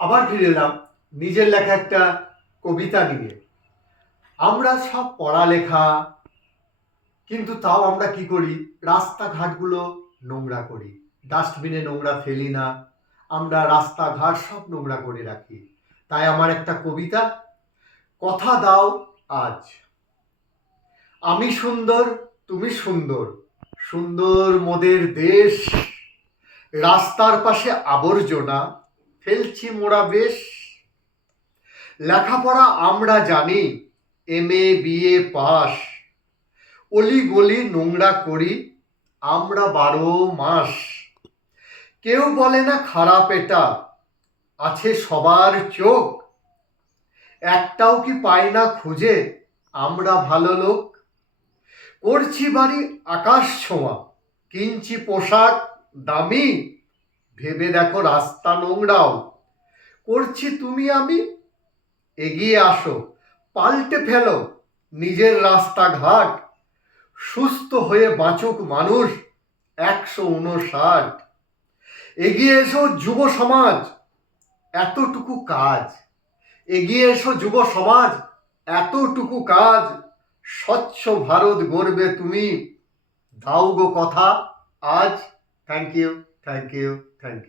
আবার ফিরে এলাম নিজের লেখা একটা কবিতা নিয়ে। আমরা সব পড়ালেখা, কিন্তু তাও আমরা কি করি? রাস্তাঘাটগুলো নোংরা করি, ডাস্টবিনে নোংরা ফেলি না, আমরা রাস্তাঘাট সব নোংরা করে রাখি। তাই আমার একটা কবিতা, কথা দাও আজ। আমি সুন্দর, তুমি সুন্দর, সুন্দর মোদের দেশ, রাস্তার পাশে আবর্জনা ফেলছি মোরা বেশ। লেখাপড়া আমরা জানি, MA BA পাস, অলি গলি নোংরা করি আমরা 12 মাস। কেউ বলে না খারাপ এটা, আছে সবার চোখ, একটাও কি পাই না খুঁজে আমরা ভালো লোক। করছি বাড়ি আকাশ ছোঁয়া, কিনছি পোশাক দামি, ভেবে দেখো রাস্তা নোংরাও করছি তুমি আমি। এগিয়ে আসো, পাল্টে ফেলো নিজের রাস্তাঘাট, সুস্থ হয়ে বাঁচুক মানুষ 159। এগিয়ে এসো যুব সমাজ, এতটুকু কাজ। এগিয়ে এসো যুব সমাজ, এতটুকু কাজ। স্বচ্ছ ভারত গড়বে তুমি, দাও গো কথা আজ। Thank you, thank you.